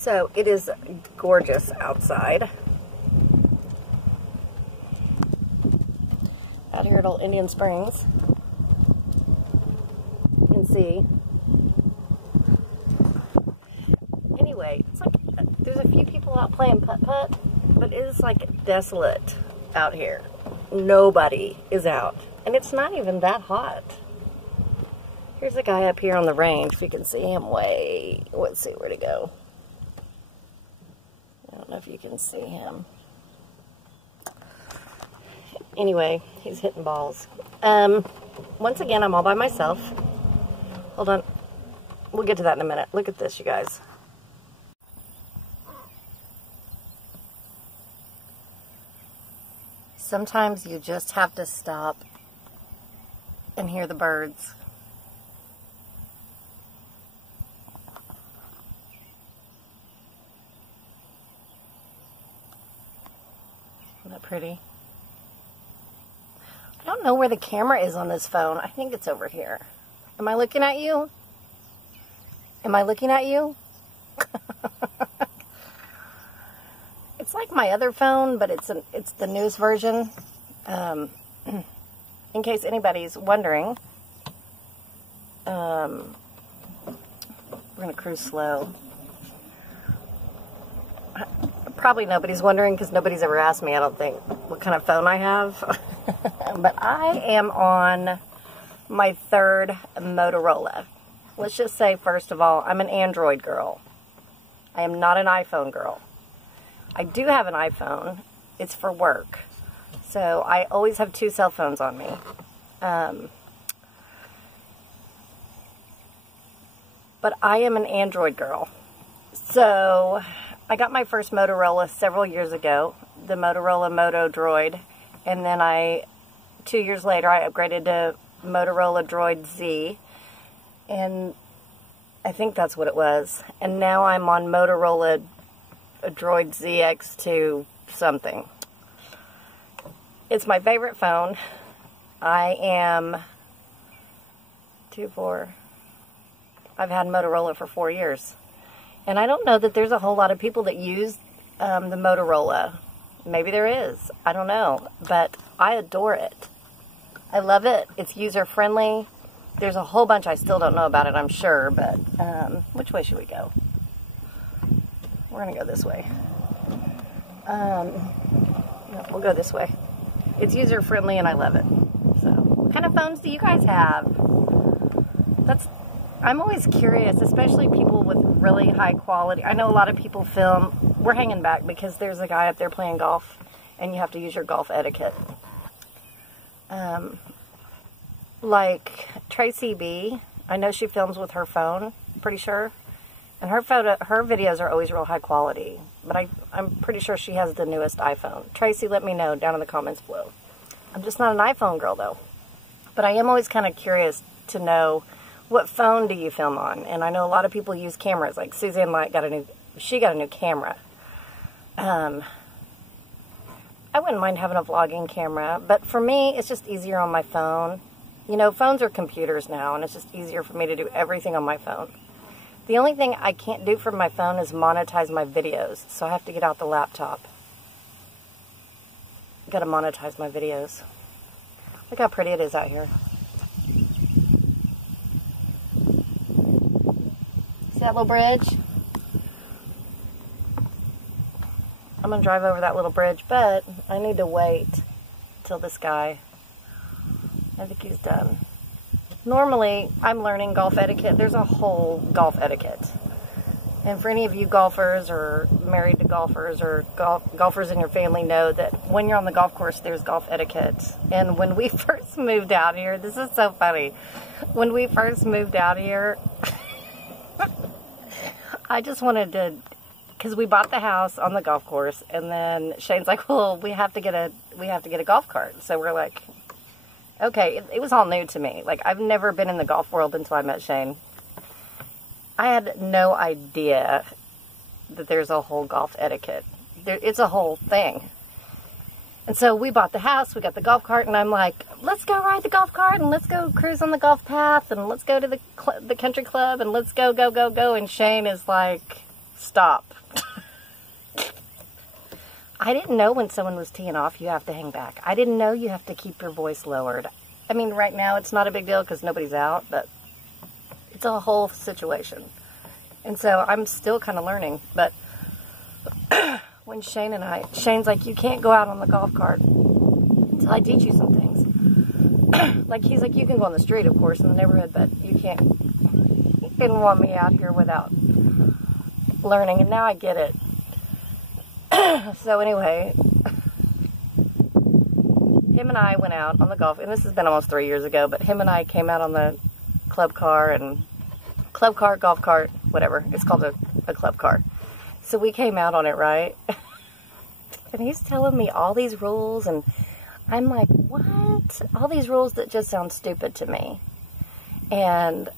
So it is gorgeous outside. Out here at Old Indian Springs. You can see. Anyway, it's like there's a few people out playing putt-putt, but it is like desolate out here. Nobody is out. And it's not even that hot. Here's a guy up here on the range. If you can see him way, let's see where to go. I don't know if you can see him. Anyway, he's hitting balls. Once again, I'm all by myself. Hold on. We'll get to that in a minute. Look at this, you guys. Sometimes you just have to stop and hear the birds. Isn't that pretty? I don't know where the camera is on this phone. I think it's over here. Am I looking at you? Am I looking at you? It's like my other phone, but it's the newest version. In case anybody's wondering, we're gonna cruise slow. Probably nobody's wondering because nobody's ever asked me, I don't think, what kind of phone I have. But I am on my third Motorola. Let's just say, first of all, I'm an Android girl. I am not an iPhone girl. I do have an iPhone. It's for work. So I always have two cell phones on me. But I am an Android girl. So I got my first Motorola several years ago, the Motorola Moto Droid. And then 2 years later, I upgraded to Motorola Droid Z. And I think that's what it was. And now I'm on Motorola Droid ZX2 something. It's my favorite phone. I am I've had Motorola for 4 years. And I don't know that there's a whole lot of people that use the Motorola. Maybe there is. I don't know. But I adore it. I love it. It's user-friendly. There's a whole bunch I still don't know about it, I'm sure. But which way should we go? We're going to go this way. No, we'll go this way. It's user-friendly and I love it. So, what kind of phones do you guys have? I'm always curious, especially people with really high quality. I know a lot of people film. We're hanging back because there's a guy up there playing golf and you have to use your golf etiquette. Like Tracy B, I know she films with her phone, pretty sure. And her videos are always real high quality. But I'm pretty sure she has the newest iPhone. Tracy, let me know down in the comments below. I'm just not an iPhone girl, though. But I am always kind of curious to know, what phone do you film on? And I know a lot of people use cameras. Like Suzanne Light got a new camera. I wouldn't mind having a vlogging camera. But for me, it's just easier on my phone. You know, phones are computers now. And it's just easier for me to do everything on my phone. The only thing I can't do from my phone is monetize my videos. So I have to get out the laptop. Got to monetize my videos. Look how pretty it is out here. See that little bridge? I'm going to drive over that little bridge, but I need to wait till this guy, I think he's done. Normally, I'm learning golf etiquette. There's a whole golf etiquette. And for any of you golfers or married to golfers or golfers in your family know that when you're on the golf course, there's golf etiquette. And when we first moved out here, this is so funny. When we first moved out here, I just wanted to, because we bought the house on the golf course, and then Shane's like, well, we have to get a golf cart. So we're like, okay, it was all new to me. Like, I've never been in the golf world until I met Shane. I had no idea that there's a whole golf etiquette. It's a whole thing. And so we bought the house, we got the golf cart, and I'm like, let's go ride the golf cart, and let's go cruise on the golf path, and let's go to the country club, and let's go. And Shane is like Stop. I didn't know when someone was teeing off, you have to hang back. I didn't know you have to keep your voice lowered. I mean, right now it's not a big deal because nobody's out, but it's a whole situation. And so I'm still kind of learning. But when Shane's like, you can't go out on the golf cart until I teach you some things. Like, he's like, you can go on the street, of course, in the neighborhood, but you can't. He didn't want me out here without learning, and now I get it. So anyway, him and I went out on the golf, and this has been almost 3 years ago, but him and I came out on the club car, golf cart, whatever. It's called a club car. So we came out on it, right? And he's telling me all these rules, and I'm like, what? All these rules that just sound stupid to me. And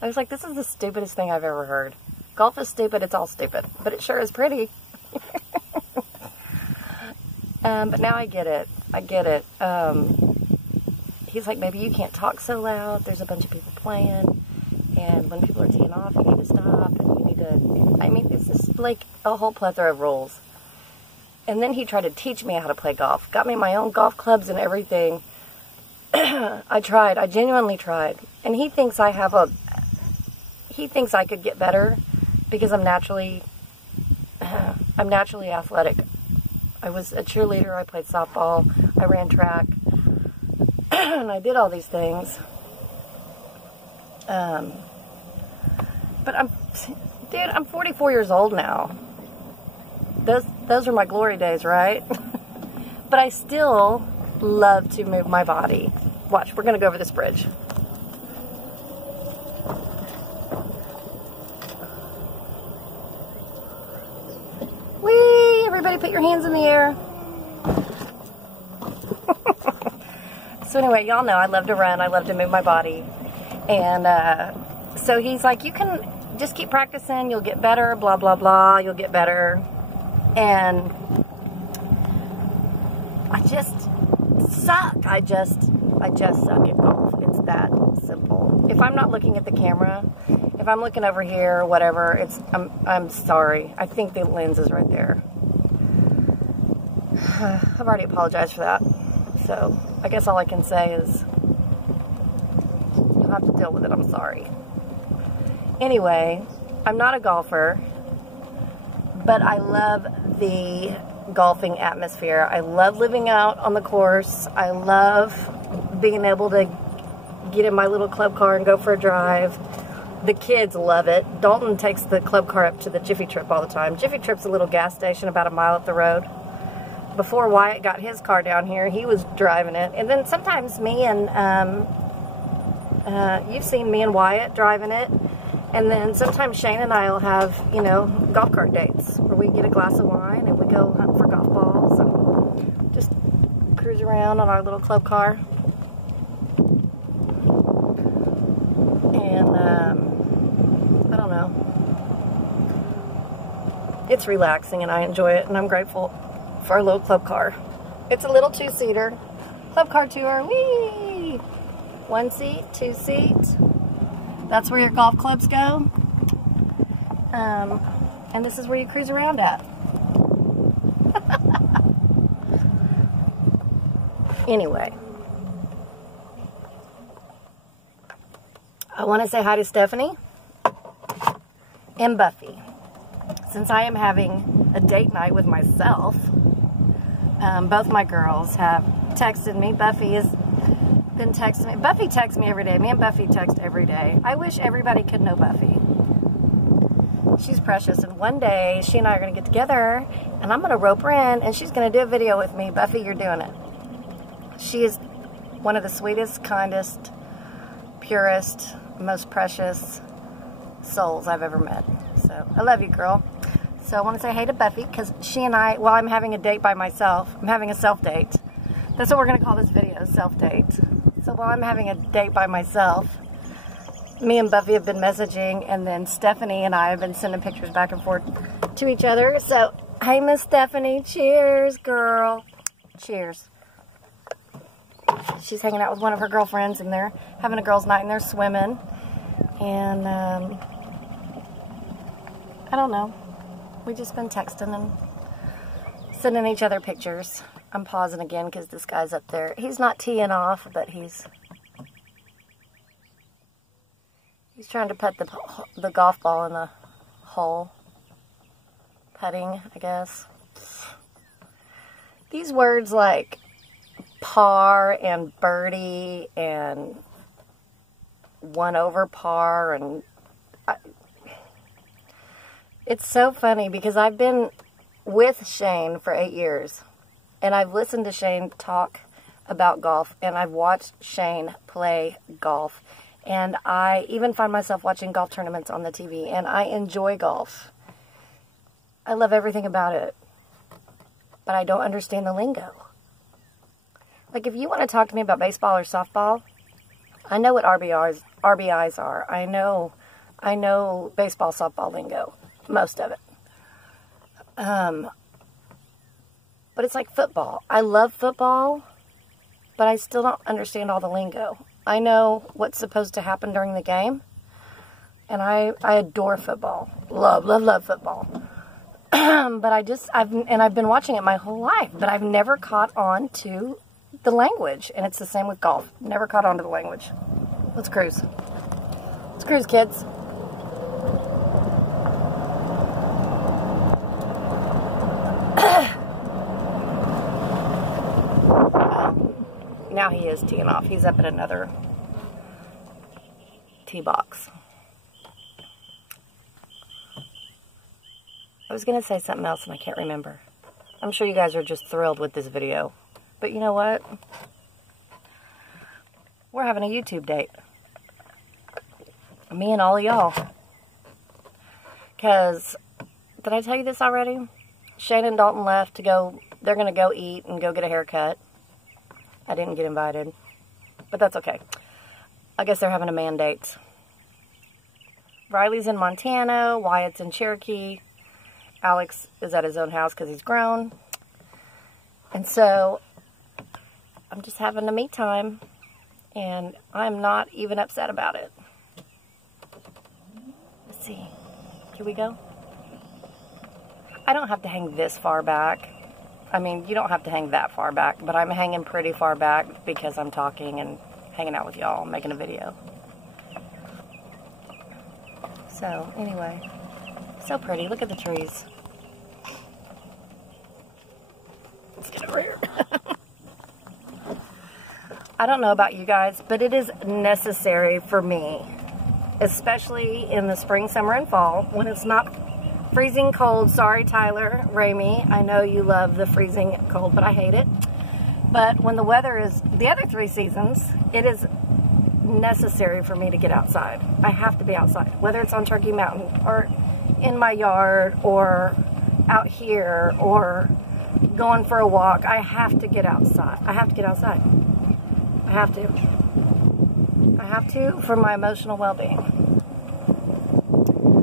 I was like, this is the stupidest thing I've ever heard. Golf is stupid, it's all stupid. But it sure is pretty. But now I get it. I get it. He's like, maybe you can't talk so loud. There's a bunch of people playing. And when people are teeing off, you need to stop. And you need to... I mean, it's just like a whole plethora of rules. And then he tried to teach me how to play golf. Got me my own golf clubs and everything. I tried. I genuinely tried. And he thinks I have a... He thinks I could get better because I'm naturally athletic. I was a cheerleader. I played softball. I ran track. And I did all these things. But I'm 44 years old now. Those are my glory days, right? But I still love to move my body. Watch, we're going to go over this bridge. Whee! Everybody put your hands in the air. So anyway, y'all know I love to run. I love to move my body. And so he's like, you can just keep practicing. You'll get better, blah, blah, blah. You'll get better. And I just suck. I just suck at golf. It's that simple. If I'm not looking at the camera, if I'm looking over here or whatever, I'm sorry. I think the lens is right there. I've already apologized for that. So I guess all I can say is you'll have to deal with it. I'm sorry. Anyway, I'm not a golfer, but I love the golfing atmosphere. I love living out on the course. I love being able to get in my little club car and go for a drive. The kids love it. Dalton takes the club car up to the Jiffy Trip all the time. Jiffy Trip's a little gas station about a mile up the road. Before Wyatt got his car down here, he was driving it. And then sometimes me and, you've seen me and Wyatt driving it. And then sometimes Shane and I will have, you know, golf cart dates where we get a glass of wine and we go hunt for golf balls and just cruise around on our little club car. And, I don't know. It's relaxing and I enjoy it and I'm grateful for our little club car. It's a little two-seater. Club car tour. Whee! 1 seat, 2 seat. That's where your golf clubs go. And this is where you cruise around at. Anyway. I want to say hi to Stephanie and Buffy. Since I am having a date night with myself, both my girls have texted me. Buffy has been texting me. Buffy texts me every day. Me and Buffy text every day. I wish everybody could know Buffy. She's precious. And one day, she and I are going to get together, and I'm going to rope her in, and she's going to do a video with me. Buffy, you're doing it. She is one of the sweetest, kindest, purest, most precious souls I've ever met. So, I love you, girl. So, I want to say hey to Buffy, because she and I, well, I'm having a date by myself. I'm having a self-date. That's what we're going to call this video, self-date. So, while I'm having a date by myself, me and Buffy have been messaging, and then Stephanie and I have been sending pictures back and forth to each other. So, hey, Miss Stephanie. Cheers, girl. Cheers. She's hanging out with one of her girlfriends, and they're having a girls' night, and they're swimming. And, I don't know. We just been texting and sending each other pictures. I'm pausing again because this guy's up there. He's not teeing off, but he's trying to put the golf ball in the hole. Putting, I guess. These words like par and birdie and 1 over par, and it's so funny because I've been with Shane for 8 years, and I've listened to Shane talk about golf, and I've watched Shane play golf, and I even find myself watching golf tournaments on the TV, and I enjoy golf. I love everything about it, but I don't understand the lingo. Like, if you want to talk to me about baseball or softball, I know what RBIs are. I know baseball, softball lingo, most of it. But it's like football. I love football, but I still don't understand all the lingo. I know what's supposed to happen during the game, and I adore football. Love football. But I've been watching it my whole life, but I've never caught on to the language, and it's the same with golf. Never caught on to the language. Let's cruise. Let's cruise, kids. Now he is teeing off. He's up at another tee box. I was going to say something else and I can't remember. I'm sure you guys are just thrilled with this video. But you know what? We're having a YouTube date. Me and all of y'all. Because, did I tell you this already? Shane and Dalton left to go, they're going to go eat and go get a haircut. I didn't get invited. But that's okay. I guess they're having a man date. Riley's in Montana. Wyatt's in Cherokee. Alex is at his own house because he's grown. And so, I'm just having a me time. And I'm not even upset about it. Let's see. Here we go. I don't have to hang this far back. I mean, you don't have to hang that far back, but I'm hanging pretty far back because I'm talking and hanging out with y'all, making a video. So, anyway. So pretty. Look at the trees. Let's get over here. I don't know about you guys, but it is necessary for me, especially in the spring, summer, and fall, when it's not freezing cold. Sorry, Tyler, Ramey. I know you love the freezing cold, but I hate it. But when the weather is the other 3 seasons, it is necessary for me to get outside. I have to be outside, whether it's on Turkey Mountain or in my yard or out here or going for a walk. I have to get outside. I have to get outside. I have to. I have to for my emotional well-being.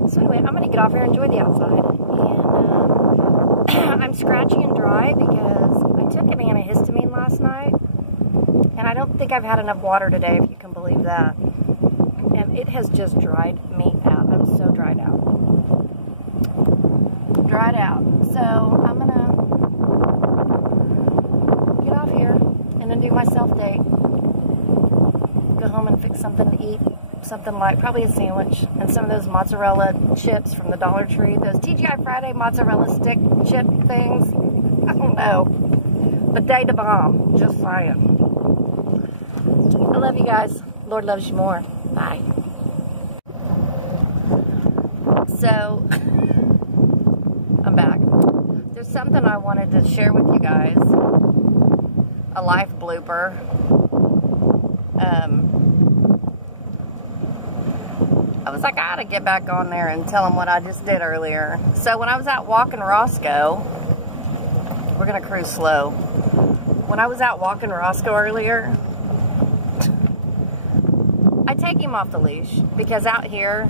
So anyway, I'm going to get off here and enjoy the outside. And I'm scratchy and dry because I took an antihistamine last night. And I don't think I've had enough water today, if you can believe that. And it has just dried me out. I'm so dried out. Dried out. So I'm going to get off here and then do my self-date. Go home and fix something to eat. Something like probably a sandwich and some of those mozzarella chips from the Dollar Tree. Those TGI Friday mozzarella stick chip things. I don't know. But they the bomb. Just saying. I love you guys. Lord loves you more. Bye. So, I'm back. There's something I wanted to share with you guys. A life blooper. I was like, I gotta get back on there and tell them what I just did earlier. So when I was out walking Roscoe, we're gonna cruise slow. When I was out walking Roscoe earlier, I take him off the leash because out here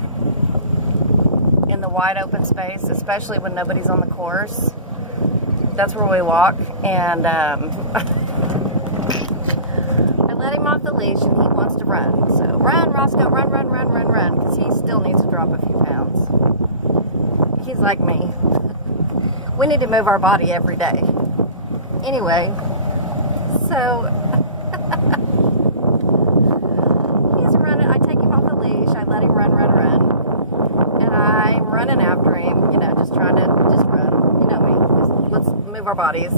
in the wide open space, especially when nobody's on the course, that's where we walk. And I let him off the leash and he wants to run. So run, Roscoe, run, run, run, run, run, because he still needs to drop a few pounds. He's like me. We need to move our body every day. Anyway, so he's running. I take him off the leash. I let him run, run, run. And I'm running after him, you know, just trying to just run. You know me. Let's move our bodies.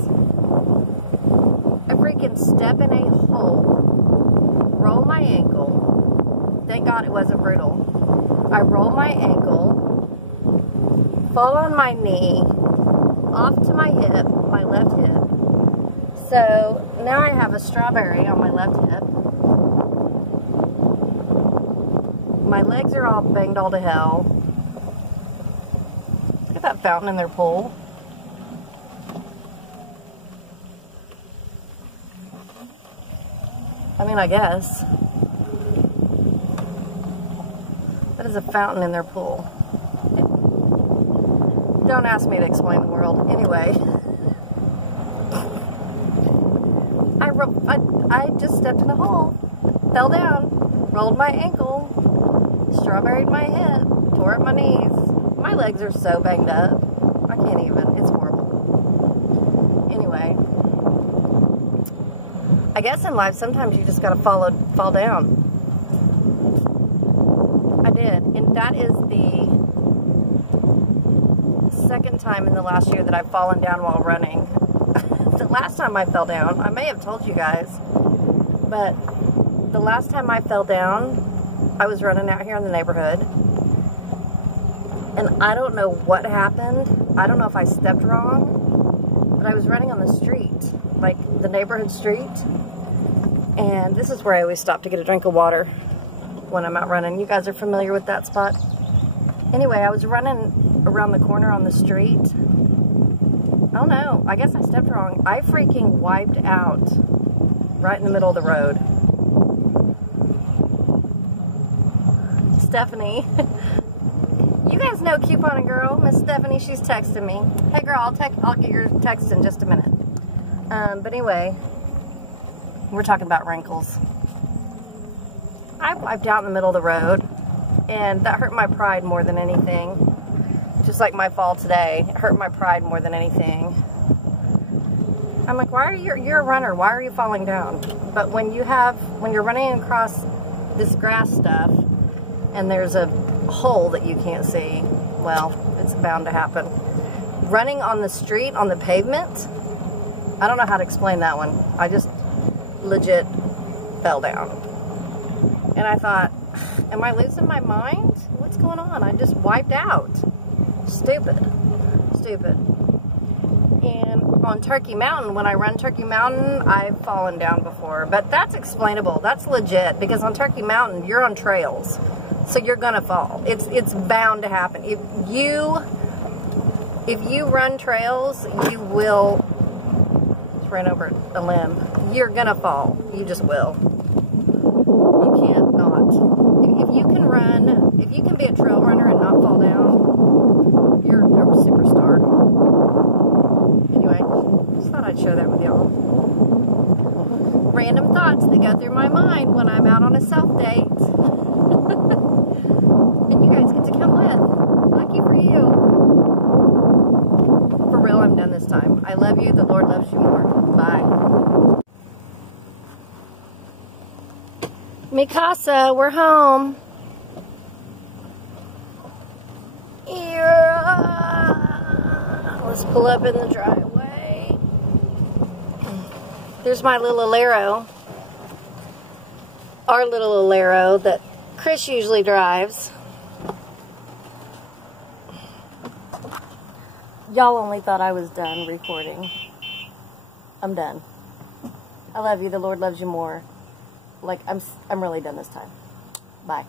I freaking step in a hole, roll my ankle. Thank God it wasn't brutal. I roll my ankle, fall on my knee, off to my hip, my left hip. So now I have a strawberry on my left hip. My legs are all banged all to hell. Look at that fountain in their pool. I mean, I guess. That is a fountain in their pool. Don't ask me to explain the world. Anyway. I just stepped in a hole, fell down, rolled my ankle, strawberried my hip, tore up my knees. My legs are so banged up. I can't even. It's horrible. Anyway. I guess in life, sometimes you just gotta fall down. I did. And that is the second time in the last year that I've fallen down while running. The last time I fell down, I may have told you guys, but the last time I fell down, I was running out here in the neighborhood. And I don't know what happened. I don't know if I stepped wrong, but I was running on the street, like the neighborhood street. And this is where I always stop to get a drink of water when I'm out running. You guys are familiar with that spot? Anyway, I was running around the corner on the street. Oh no, I guess I stepped wrong. I freaking wiped out right in the middle of the road. Stephanie. You guys know Couponing Girl, Miss Stephanie, she's texting me. Hey girl, I'll get your text in just a minute. But anyway, we're talking about wrinkles. I wiped out in the middle of the road, and that hurt my pride more than anything. Just like my fall today, it hurt my pride more than anything. I'm like, why are you're a runner, why are you falling down? But when you're running across this grass stuff, and there's a hole that you can't see, well, it's bound to happen. Running on the street, on the pavement, I don't know how to explain that one. I just legit fell down. And I thought, am I losing my mind? What's going on? I just wiped out. Stupid. Stupid. And on Turkey Mountain, when I run Turkey Mountain, I've fallen down before. But that's explainable. That's legit. Because on Turkey Mountain, you're on trails. So you're gonna fall. It's bound to happen. If you run trails, you will run over a limb. You're gonna fall. You just will. You can't not. If you can run, if you can be a trail runner and not fall down, you're a superstar. Anyway, just thought I'd share that with y'all. Random thoughts that go through my mind when I'm out on a self-date. And you guys get to come with. Lucky for you. For real, I'm done this time. I love you. The Lord loves you more. Bye. Mikasa, we're home. Let's pull up in the driveway. There's my little Alero. Our little Alero that Chris usually drives. Y'all only thought I was done recording. I'm done. I love you. The Lord loves you more. Like, I'm really done this time. Bye.